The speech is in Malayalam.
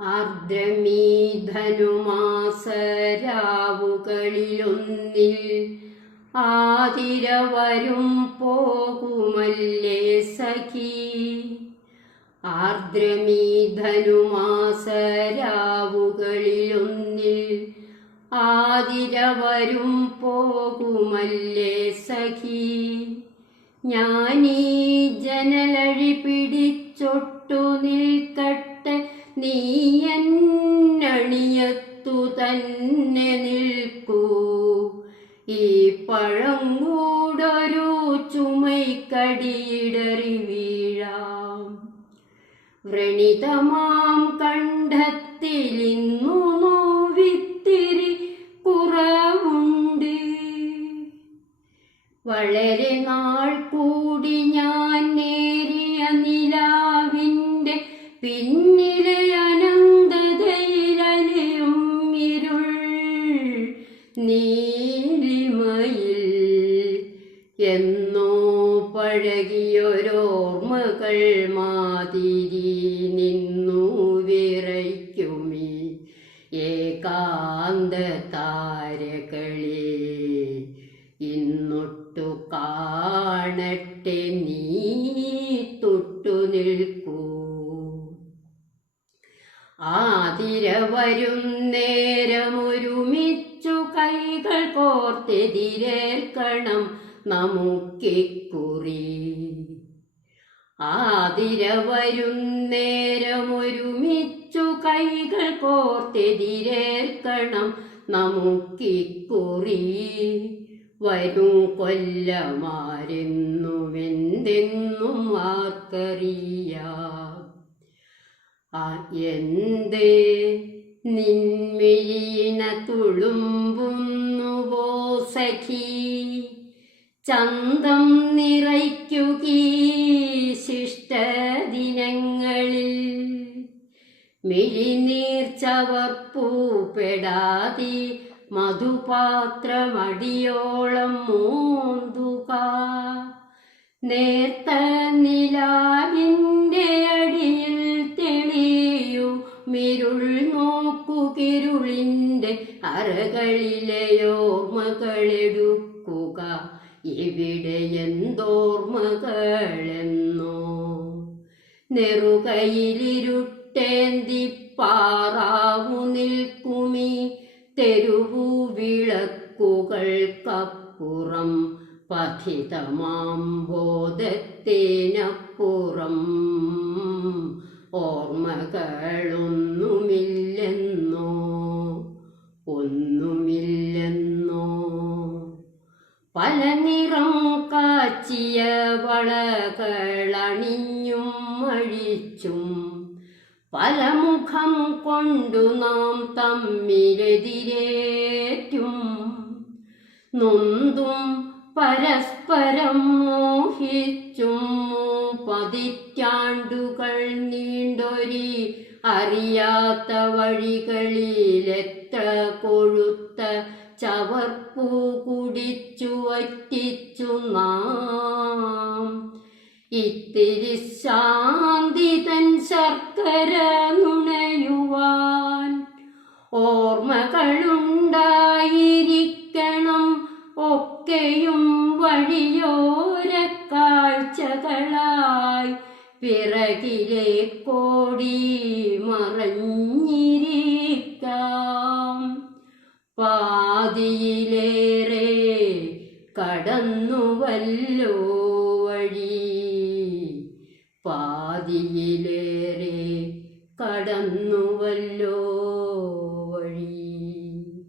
ആർദ്രമീ ധനുമാസരാവുകളിലൊന്നിൽ ആതിര വരും പോകുമല്ലേ സഖി. ആർദ്രമീ ധനുമാസരാവുകളിലൊന്നിൽ ആതിര വരും പോകുമല്ലേ സഖി. ഞാനീ ജനലഴി പിടിച്ചൊട്ടു നിൽക്കട്ടെ, നീ എന്നണിയത്തു തന്നെ നിൽക്കൂ. ഈ പഴങ്ങൂടൊരു ചുമൈക്കടിയിടറി വീഴാം. വ്രണിതമാം കണ്ഠത്തിലിന്നു നോവിത്തിരി കുറവുണ്ട്. വളരെ നാൾ കൂടി ഞാൻ നേരിയ നിലാവിൻ്റെ പിന്നിലെ അനന്തതയിലലിയും ഇരുൾ നീലിമയിൽ എന്നോ പഴകിയൊരോർമ്മകൾ മാതിരി നിന്നു വിറയ്ക്കുമീ ഏകാന്ത താരകളെ. ഇന്നൊട്ടു കാണട്ടെ, നീ തൊട്ടു നിൽക്കൂ. ആതിര വരും നേരമൊരുമിച്ചു കൈകൾ കോർത്തെതിരേൽക്കണം നമുക്കിക്കുറി. ആതിര വരും നേരമൊരുമിച്ചു കൈകൾ കോർത്തെതിരേൽക്കണം നമുക്കിക്കുറി. വരും കൊല്ലമാരെന്നുമെന്തെന്നും ആർക്കറിയാം. എന്തേ നിൻമിഴീണ തുളുമ്പുന്നുവോ സഖി. ചന്തം നിറയ്ക്കുകീ ശിഷ്ടദിനങ്ങളിൽ. മിഴിനീർ ചവർപ്പൂപ്പെടാതെ മധുപാത്രമടിയോളം മോന്തുക. നേർത്ത നിലാവിൻ്റെ അടിയിൽ തെളിയുമിരുൾ നോക്കുകിരുളിൻ്റെ അറകളിലെയോർമ്മകളെടുക്കുക. ഇവിടെ എന്തോർമ്മകളെന്നോ. നെറുകയിലിരുട്ടേന്തി പാറാവു നിൽക്കുമീ തെരുവു വിളക്കുകൾക്കപ്പുറം, പഥിതമാം ബോധത്തേനപ്പുറം ഓർമ്മകളൊന്നുമില്ലെന്നോ, ഒന്നുമില്ലെന്നോ. പല നിറം കാച്ചിയ വളകളണിഞ്ഞും അഴിച്ചും പല മുഖം കൊണ്ടു നാം തമ്മിലെതിരേറ്റും നൊന്തും പരസ്പരം മോഹിച്ചും പതിറ്റാണ്ടുകൾ നീണ്ടൊരി അറിയാത്ത വഴികളിലെത്ര കൊഴുത്ത ചവർപ്പു കുടിച്ചു വറ്റിച്ചു നാം. ഇത്തിരി ശാന്തി തൻ ശർക്കര നുണയുവാൻ ഓർമ്മകളുണ്ടായിരിക്കണം. ഒക്കെയും വഴിയോര കാഴ്ചകളായി പിറകിലെ കോടി മറഞ്ഞിരിക്കാം. പാതിയിലേറെ കടന്നുവല്ലോ വഴി, പാതിയിലേറെ കടന്നുവല്ലോ